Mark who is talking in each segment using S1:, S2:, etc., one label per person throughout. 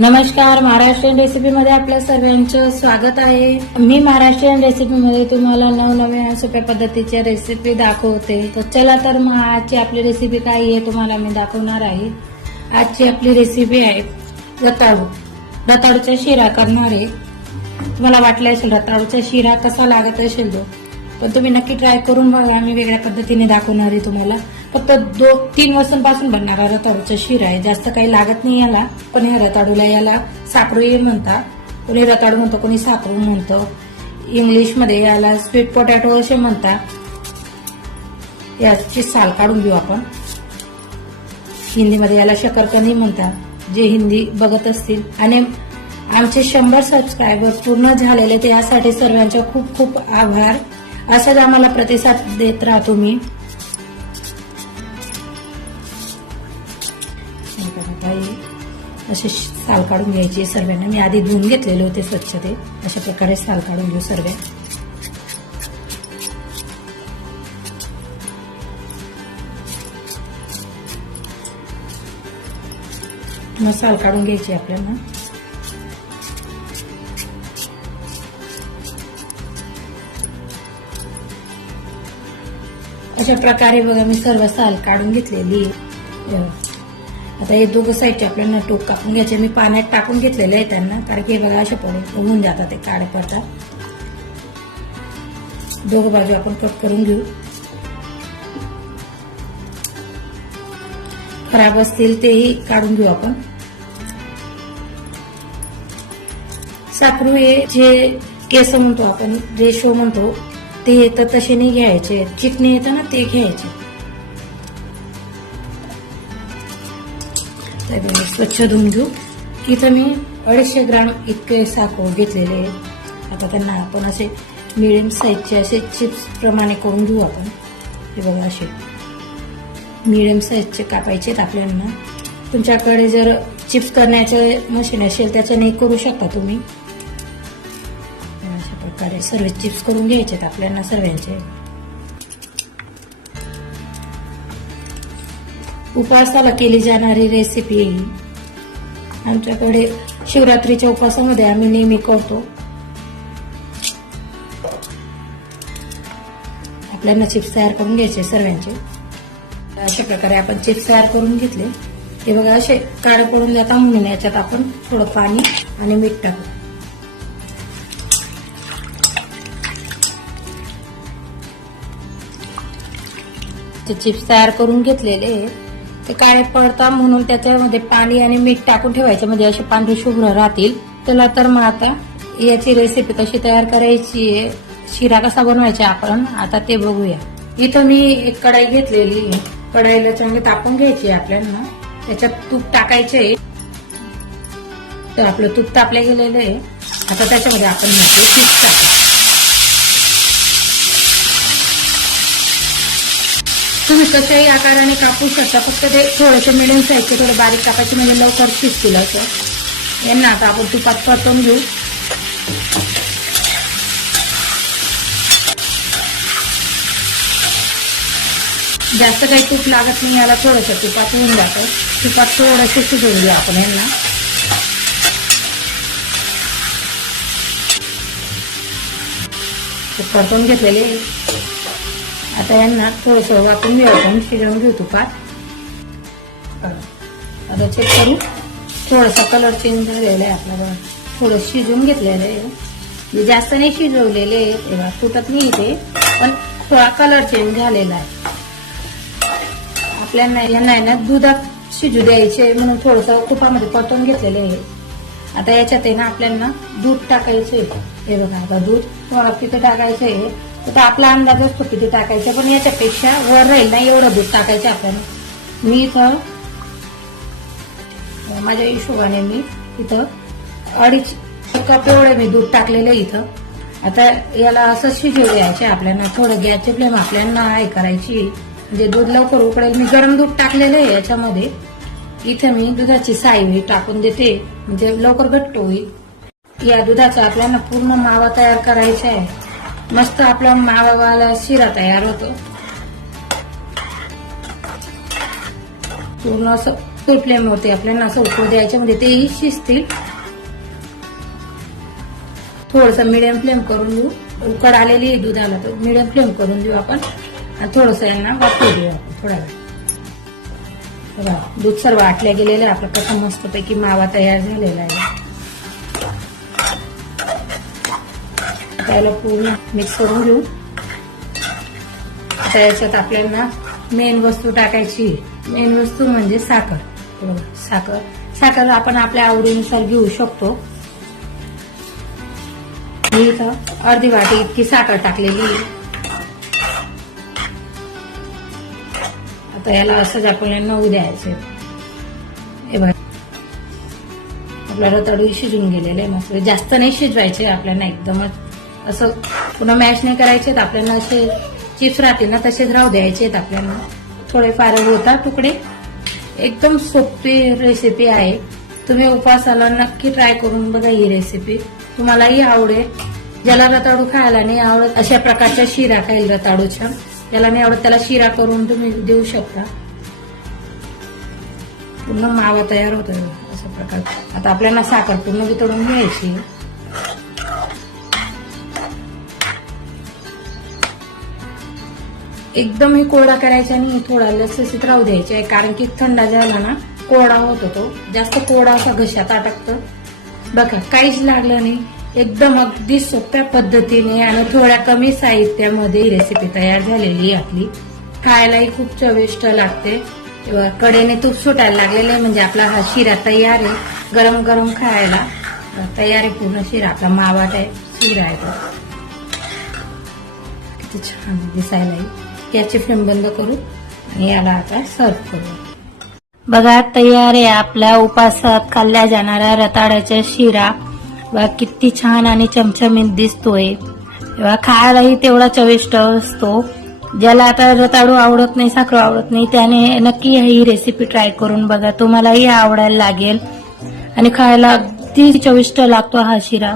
S1: नमस्कार महाराष्ट्रीयन रेसिपीमध्ये आपल्या सर्वांचं स्वागत आहे. मी महाराष्ट्रीयन रेसिपीमध्ये तुम्हाला नवनव्या सोप्या पद्धतीच्या रेसिपी दाखवते. तर चला तर मग आजची आपली रेसिपी काय आहे तुम्हाला मी दाखवणार आहे. आजची आपली रेसिपी आहे रताळू. रताळूचा शिरा करणार. आहे तुम्हाला वाटलं असेल रताळूचा शिरा कसा लागत असेल तो. पण तुम्ही नक्की ट्राय करून बघा आम्ही वेगळ्या पद्धतीने दाखवणार आहे तुम्हाला. फक्त दो तीन वस्तूंपासून बनणारा रताळूचा शिरा आहे. जास्त काही लागत नाही याला. पण या रताळूला याला साकरूही म्हणतात. कोणी रताळू म्हणतो कोणी साकरू म्हणतो. इंग्लिशमध्ये याला स्वीट पोटॅटो असे म्हणतात. याची साल काढून घेऊ आपण. हिंदीमध्ये याला शकरकंदी म्हणतात. जे हिंदी बघत असतील. आणि आमचे शंभर सबस्क्रायबर पूर्ण झालेले ते यासाठी सर्वांचे खूप खूप आभार. असंच आम्हाला प्रतिसाद देत राहा तुम्ही. असे साल काढून घ्यायचे सर्वांना. मी आधी धुवून घेतलेले होते स्वच्छ ते अशा प्रकारे साल काढून घेऊ सर्व. मग साल काढून घ्यायची आपल्याला. अशा प्रकारे बघा मी सर्व साल काढून घेतलेली. आहे. आता हे दोघं साईडचे आपल्याला टोक कापून घ्यायचे. मी पाण्यात टाकून घेतलेले आहे त्यांना. कारण की हे बघा अशा पडे होऊन जातात ते काळे पडतात. दोघं बाजू आपण कट करून घेऊ. खराब असतील तेही काढून घेऊ आपण. साखरू हे जे केस म्हणतो आपण जे शो म्हणतो ते येतं तसे नाही घ्यायचे. चिकणे येतं ना ते घ्यायचे. स्वच्छ धुवून घेऊ. इथं मी अडीचशे ग्राम इतके साखर घेतलेले आता त्यांना आपण असे मिडियम साईजचे असे चिप्स प्रमाणे करून घेऊ आपण. हे बघा असे. मिडियम साईजचे कापायचे आहेत आपल्याला. तुमच्याकडे जर चिप्स करण्याचं मशीन असेल त्याच्याने करू शकता तुम्ही. प्रकारे सर्व चिप्स करून घ्यायचे आहेत आपल्याला सर्वांचे. उपवासाला केली जाणारी रेसिपी आमच्याकडे शिवरात्रीच्या उपवासामध्ये आम्ही नेहमी करतो. आपल्याला चिप्स तयार करून घ्यायचे सर्वांचे. अशा प्रकारे आपण चिप्स तयार करून घेतले. हे बघा असे काळे पडून जाता म्हणून याच्यात आपण थोडं पाणी आणि मीठ टाकू. ते चिप्स तयार करून घेतलेले. ते काळे पडता म्हणून त्याच्यामध्ये पाणी आणि मीठ टाकून ठेवायचं. म्हणजे असे पांढरे शुभ्र राहतील. त्याला तर मग आता याची रेसिपी कशी तयार करायची आहे शिरा कसा बनवायचा आपण आता ते बघूया. इथं मी एक कढाई घेतलेली आहे. कढाईला चांगली तापून घ्यायची आहे आपल्याला. त्याच्यात तूप टाकायचे तर आपलं तूप तापलं गेलेलं आहे. आता त्याच्यामध्ये आपण म्हणतो चिप्स टाकू. तुम्ही कशाही आकाराने कापू शकता फक्त ते थोडेसे मिडियम साईजचे थोडे बारीक कापायचे म्हणजे लवकर शिजतील असं. यांना आता आपण तुपात परतून घेऊ. जास्त काही तूप लागत नाही याला थोडंसं तुपात होऊन जातं. तुपात थोडंसं शिजवून घेऊ आपण यांना. परतून घेतलेले. आता यांना थोडंसं वाटून घेऊ शिजवून घेऊ तुपात आता चेक करू. थोडासा कलर चेंज झालेला आहे आपल्याला. बघा थोडं शिजवून घेतलेलं आहे. जास्त नाही शिजवलेले तेव्हा तुटत नाही ते पण थोडा कलर चेंज झालेला आहे. आपल्याला यांना ना दुधात शिजू द्यायचे म्हणून थोडंसं तुपामध्ये परतून घेतलेले आहे. आता याच्यात आहे ना आपल्याला दूध टाकायचे हे बघा आता दूध थोडा तिथं टाकायचं आहे. तर आपला अंदाज असतो किती टाकायचा पण याच्यापेक्षा वर राहील ना एवढं दूध टाकायचं आपल्याला मी इथं माझ्या हिशोबाने मी इथं अडीच कप एवढं मी दूध टाकलेलं आहे इथं. आता याला असं शिजू द्यायचे आपल्याला थोडं गॅसची फ्लेम आपल्याला हाय करायची म्हणजे दूध लवकर उकडेल मी गरम दूध टाकलेलं आहे याच्यामध्ये. इथे मी दुधाची साई टाकून देते. म्हणजे लवकर घट्ट होईल. या दुधाचा आपल्याला पूर्ण मावा तयार करायचा आहे. मस्त आपला मावाला शिरा तयार होतो. पूर्ण असं फुल फ्लेमवरती आपल्याला असं उकळू द्यायचे म्हणजे तेही शिजतील. थोडस मिडियम फ्लेम करून देऊ उकड आलेली आहे दुधाला तर मिडियम फ्लेम करून देऊ आपण. आणि थोडस यांना वापरू देऊ आपण थोडा वेळ बघा, दूध सर्व आटल्या गेलेलं आहे. आपलं कसं मस्तपैकी मावा तयार झालेला आहे. त्याला पूर्ण मिक्स करून घेऊ. आता याच्यात आपल्याला मेन वस्तू टाकायची मेन वस्तू म्हणजे साखर. साखर. साखर आपण आपल्या आवडीनुसार घेऊ शकतो. मी इथं अर्धी वाटी इतकी साखर टाकलेली आता याला असंच आपल्याला नऊ द्यायचे. हे बघा. आपला रताळू शिजून गेलेले मस्त. जास्त नाही शिजवायचे. आपल्याला एकदमच असं पुन्हा मॅश नाही करायचे आपल्याला असे चिप्स राहतील ना तसेच राहू द्यायचे आहेत आपल्याला. थोडेफार होता तुकडे. एकदम सोपी रेसिपी आहे. तुम्ही उपवासाला नक्की ट्राय करून बघा ही रेसिपी तुम्हालाही आवडेल. ज्याला रताळू खायला नाही आवडत अशा प्रकारच्या शिरा खाईल रताळूच्या. ज्याला नाही आवडत त्याला शिरा करून तुम्ही देऊ शकता. पूर्ण मावा तयार होतो अशा प्रकार आता आपल्याला साखर पूर्ण वितळून घ्यायची एकदम हे कोरडा करायचा आणि थोडा लसलसीत राहू द्यायचा आहे कारण की थंडा झाला ना कोरडा होतो तो जास्त कोरडा असा घशात अटकतो. बघा काहीच लागलं नाही. एकदम अगदी सोप्या पद्धतीने आणि थोड्या कमी साहित्यामध्ये ही रेसिपी तयार झालेली आहे आपली. खायलाही खूप चविष्ट लागते. कडेने तूप सुटायला लागलेले आहे म्हणजे आपला हा शिरा तयार आहे. गरम गरम खायला. तयार आहे पूर्ण शिरा. आपला मावा टाईप शिरा आहे तो. किती छान दिसायलाही. याची फ्लेम बंद करू आणि याला आता सर्व करू. बघा तयार आहे आपल्या उपासात खाल्ल्या जाणाऱ्या रताळ्याच्या शिरा. वा किती छान आणि चमचमीत दिसतोय. तेव्हा खायलाही तेवढा चविष्ट असतो. ज्याला आता रताळू आवडत नाही साखर आवडत नाही त्याने नक्की ही रेसिपी ट्राय करून बघा. तुम्हालाही आवडायला लागेल. आणि खायला अगदी चविष्ट लागतो हा शिरा.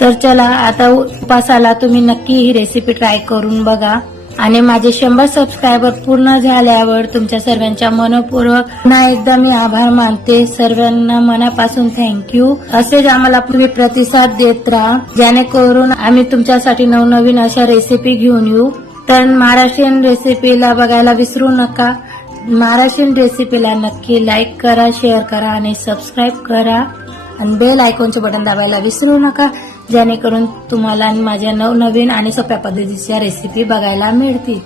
S1: तर चला आता उपासाला तुम्ही नक्की ही रेसिपी ट्राय करून बघा. आणि माझे शंभर सबस्क्रायबर पूर्ण झाल्यावर तुमच्या सर्वांच्या मनपूर्वक पुन्हा एकदा मी आभार मानते. सर्वांना मनापासून थँक्यू असेच आम्हाला तुम्ही प्रतिसाद देत राहा. जेणेकरून आम्ही तुमच्यासाठी नवनवीन अशा रेसिपी घेऊन येऊ. तर महाराष्ट्रीयन रेसिपीला बघायला विसरू नका. महाराष्ट्रीयन रेसिपीला नक्की लाईक करा शेअर करा आणि सबस्क्राईब करा. आणि बेल आयकॉनचे बटन दाबायला विसरू नका. जेणेकरून तुम्हाला माझ्या नवनवीन आणि सोप्या पद्धतीच्या रेसिपी बघायला मिळतील.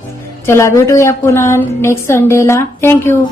S1: चला भेटूया पुन्हा नेक्स्ट संडेला थँक्यू